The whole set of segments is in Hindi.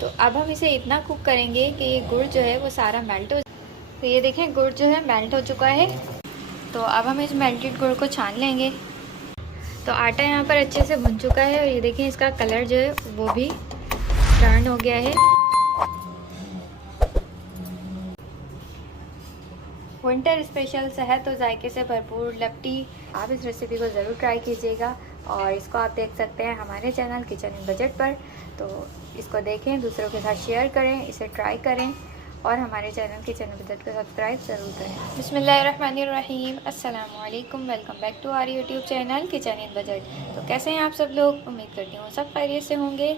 तो अब हम इसे इतना कुक करेंगे कि ये गुड़ जो है वो सारा मेल्ट हो। तो ये देखें गुड़ जो है मेल्ट हो चुका है। तो अब हम इस मेल्टेड गुड़ को छान लेंगे। तो आटा यहाँ पर अच्छे से भुन चुका है और ये देखें इसका कलर जो है वो भी टर्न हो गया है। विंटर स्पेशल सेहत और जायके से भरपूर लपटी, आप इस रेसिपी को ज़रूर ट्राई कीजिएगा। और इसको आप देख सकते हैं हमारे चैनल किचन इन बजट पर। तो इसको देखें, दूसरों के साथ शेयर करें, इसे ट्राई करें और हमारे चैनल किचन इन बजट को सब्सक्राइब ज़रूर करें। बिस्मिल्लाहिर्रहमानिर्रहीम, अस्सलाम वालेकुम, welcome back to our YouTube channel Kitchen in Budget. तो कैसे हैं आप सब लोग? उम्मीद करती हूँ सब खैरियत से होंगे।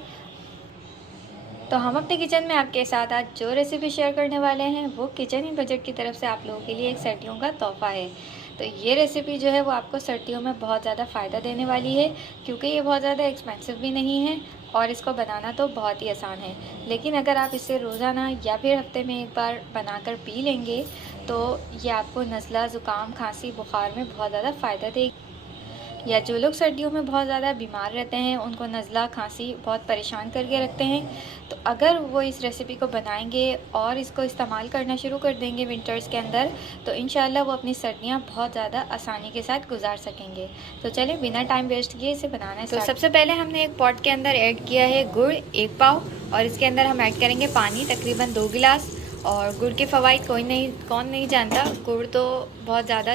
तो हम अपने किचन में आपके साथ आज जो रेसिपी शेयर करने वाले हैं वो किचन इन बजट की तरफ से आप लोगों के लिए एक सर्दियों का तोहफ़ा है। तो ये रेसिपी जो है वो आपको सर्दियों में बहुत ज़्यादा फ़ायदा देने वाली है, क्योंकि ये बहुत ज़्यादा एक्सपेंसिव भी नहीं है और इसको बनाना तो बहुत ही आसान है। लेकिन अगर आप इसे रोज़ाना या फिर हफ्ते में एक बार बनाकर पी लेंगे तो ये आपको नज़ला, ज़ुकाम, खांसी, बुखार में बहुत ज़्यादा फ़ायदा देगी। या जो लोग सर्दियों में बहुत ज़्यादा बीमार रहते हैं, उनको नज़ला, खांसी बहुत परेशान करके रखते हैं, तो अगर वो इस रेसिपी को बनाएंगे और इसको इस्तेमाल करना शुरू कर देंगे विंटर्स के अंदर, तो इंशाल्लाह वो अपनी सर्दियाँ बहुत ज़्यादा आसानी के साथ गुजार सकेंगे। तो चलिए बिना टाइम वेस्ट किए इसे बनाना। तो सबसे पहले हमने एक पॉट के अंदर ऐड किया है गुड़ 1 पाव और इसके अंदर हम ऐड करेंगे पानी तकरीबन 2 गिलास। और गुड़ के फ़वाइद कौन नहीं जानता। गुड़ तो बहुत ज़्यादा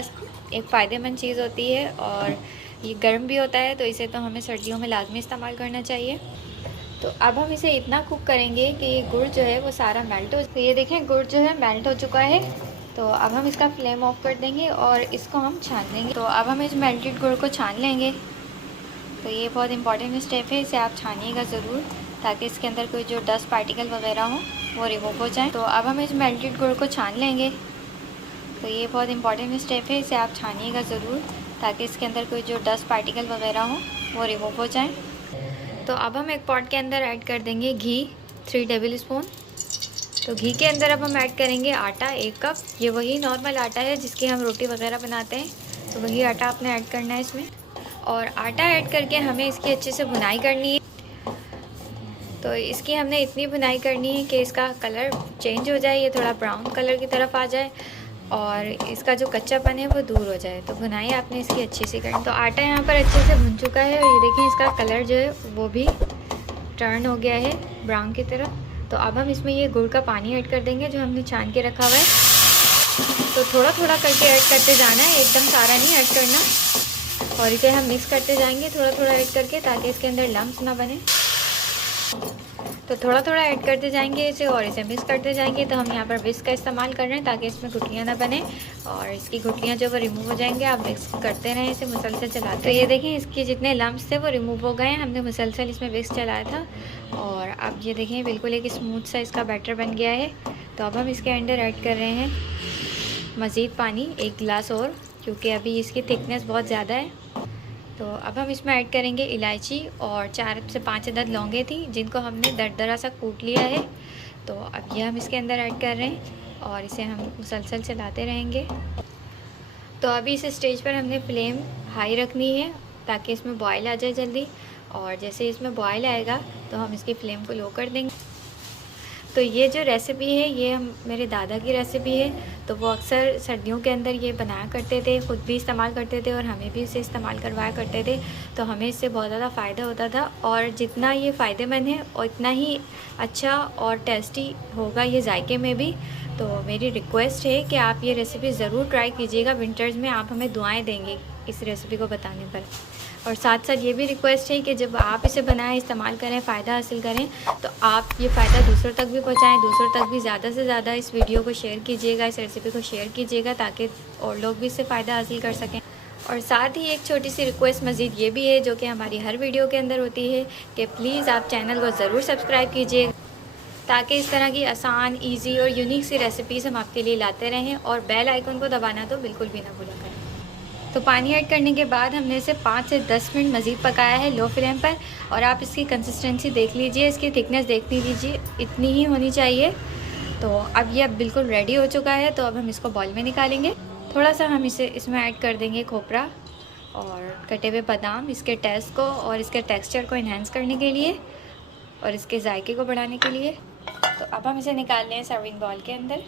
एक फ़ायदेमंद चीज़ होती है और ये गर्म भी होता है, तो इसे तो हमें सर्दियों में लाजमी इस्तेमाल करना चाहिए। तो अब हम इसे इतना कुक करेंगे कि ये गुड़ जो है वो सारा मेल्ट हो। तो ये देखें गुड़ जो है मेल्ट हो चुका है। तो अब हम इसका फ्लेम ऑफ कर देंगे और इसको हम छान लेंगे। तो अब हम इस मेल्टेड गुड़ को छान लेंगे। तो ये बहुत इंपॉर्टेंट स्टेप है, इसे आप छानिएगा ज़रूर ताकि इसके अंदर कोई जो डस्ट पार्टिकल वगैरह हो वो रिमूव हो जाए। तो अब हम इस मेल्टेड गुड़ को छान लेंगे। तो ये बहुत इंपॉर्टेंट स्टेप है, इसे आप छानिएगा ज़रूर ताकि इसके अंदर कोई जो डस्ट पार्टिकल वगैरह हो वो रिमूव हो जाए। तो अब हम एक पॉट के अंदर ऐड कर देंगे घी 3 टेबल स्पून। तो घी के अंदर अब हम ऐड करेंगे आटा 1 कप। ये वही नॉर्मल आटा है जिसकी हम रोटी वगैरह बनाते हैं, तो वही आटा आपने ऐड करना है इसमें। और आटा ऐड करके हमें इसकी अच्छे से भुनाई करनी है। तो इसकी हमने इतनी भुनाई करनी है कि इसका कलर चेंज हो जाए, ये थोड़ा ब्राउन कलर की तरफ आ जाए और इसका जो कच्चापन है वो दूर हो जाए। तो भुनाई आपने इसकी अच्छी से करनी। तो आटा यहाँ पर अच्छे से भुन चुका है और ये देखें इसका कलर जो है वो भी टर्न हो गया है ब्राउन की तरफ। तो अब हम इसमें ये गुड़ का पानी ऐड कर देंगे जो हमने छान के रखा हुआ है। तो थोड़ा थोड़ा करके ऐड करते जाना है, एकदम सारा नहीं ऐड करना। और इसे हम मिक्स करते जाएंगे थोड़ा थोड़ा ऐड करके ताकि इसके अंदर लम्स ना बने। तो थोड़ा थोड़ा ऐड करते जाएंगे इसे और इसे मिक्स करते जाएंगे। तो हम यहाँ पर विस्क का इस्तेमाल कर रहे हैं ताकि इसमें गुठलियाँ ना बने और इसकी गुठलियाँ जो वो रिमूव हो जाएंगे। आप मिक्स करते रहें, इसे मुसलसल चलाते। तो ये देखें इसके जितने लम्स थे वो रिमूव हो गए हैं, हमने मुसलसल इसमें विस्क चलाया था। और अब ये देखें बिल्कुल एक स्मूथ सा इसका बैटर बन गया है। तो अब हम इसके अंदर ऐड कर रहे हैं मज़ीद पानी 1 गिलास और, क्योंकि अभी इसकी थिकनेस बहुत ज़्यादा है। तो अब हम इसमें ऐड करेंगे इलायची और 4 से 5 अदद लौंगे थी जिनको हमने दरदरा सा कूट लिया है। तो अब ये हम इसके अंदर ऐड कर रहे हैं और इसे हम मुसलसल चलाते रहेंगे। तो अभी इस स्टेज पर हमने फ्लेम हाई रखनी है ताकि इसमें बॉयल आ जाए जल्दी। और जैसे इसमें बॉयल आएगा तो हम इसकी फ्लेम को लो कर देंगे। तो ये जो रेसिपी है ये मेरे दादा की रेसिपी है, तो वो अक्सर सर्दियों के अंदर ये बनाया करते थे, ख़ुद भी इस्तेमाल करते थे और हमें भी इसे इस्तेमाल करवाया करते थे। तो हमें इससे बहुत ज़्यादा फ़ायदा होता था और जितना ये फ़ायदेमंद है और इतना ही अच्छा और टेस्टी होगा ये जायके में भी। तो मेरी रिक्वेस्ट है कि आप ये रेसिपी ज़रूर ट्राई कीजिएगा। विंटर्स में आप हमें दुआएँ देंगे इस रेसिपी को बताने पर। और साथ साथ ये भी रिक्वेस्ट है कि जब आप इसे बनाएं, इस्तेमाल करें, फ़ायदा हासिल करें, तो आप ये फ़ायदा दूसरों तक भी पहुंचाएं। दूसरों तक भी ज़्यादा से ज़्यादा इस वीडियो को शेयर कीजिएगा, इस रेसिपी को शेयर कीजिएगा ताकि और लोग भी इससे फ़ायदा हासिल कर सकें। और साथ ही एक छोटी सी रिक्वेस्ट मज़ीद ये भी है जो कि हमारी हर वीडियो के अंदर होती है कि प्लीज़ आप चैनल को ज़रूर सब्सक्राइब कीजिए ताकि इस तरह की आसान, ईजी और यूनिक सी रेसिपीज़ हम आपके लिए लाते रहें। और बेल आइकन को दबाना तो बिल्कुल भी ना भूला करें। तो पानी ऐड करने के बाद हमने इसे 5 से 10 मिनट मज़ीद पकाया है लो फ्लेम पर। और आप इसकी कंसिस्टेंसी देख लीजिए, इसकी थिकनेस देख लीजिए, इतनी ही होनी चाहिए। तो अब ये बिल्कुल रेडी हो चुका है। तो अब हम इसको बॉल में निकालेंगे। थोड़ा सा हम इसमें ऐड कर देंगे खोपरा और कटे हुए बादाम, इसके टेस्ट को और इसके टेक्सचर को इन्हेंस करने के लिए। और इसके जायके को बढ़ाने के लिए। तो अब हम इसे निकाल लें सर्विंग बॉल के अंदर।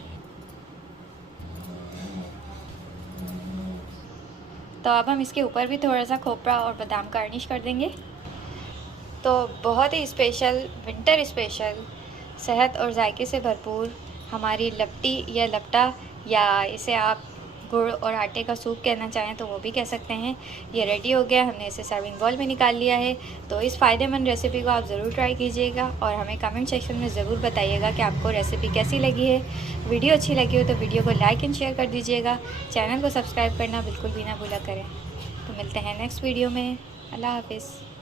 तो अब हम इसके ऊपर भी थोड़ा सा खोपरा और बादाम गार्निश कर देंगे। तो बहुत ही स्पेशल, विंटर स्पेशल, सेहत और जायके से भरपूर हमारी लपटी या लपटा, या इसे आप गुड़ और आटे का सूप कहना चाहें तो वो भी कह सकते हैं, ये रेडी हो गया। हमने इसे सर्विंग बॉल में निकाल लिया है। तो इस फ़ायदेमंद रेसिपी को आप ज़रूर ट्राई कीजिएगा और हमें कमेंट सेक्शन में ज़रूर बताइएगा कि आपको रेसिपी कैसी लगी है। वीडियो अच्छी लगी हो तो वीडियो को लाइक एंड शेयर कर दीजिएगा। चैनल को सब्सक्राइब करना बिल्कुल भी ना भूला करें। तो मिलते हैं नेक्स्ट वीडियो में। अल्लाह हाफिज़।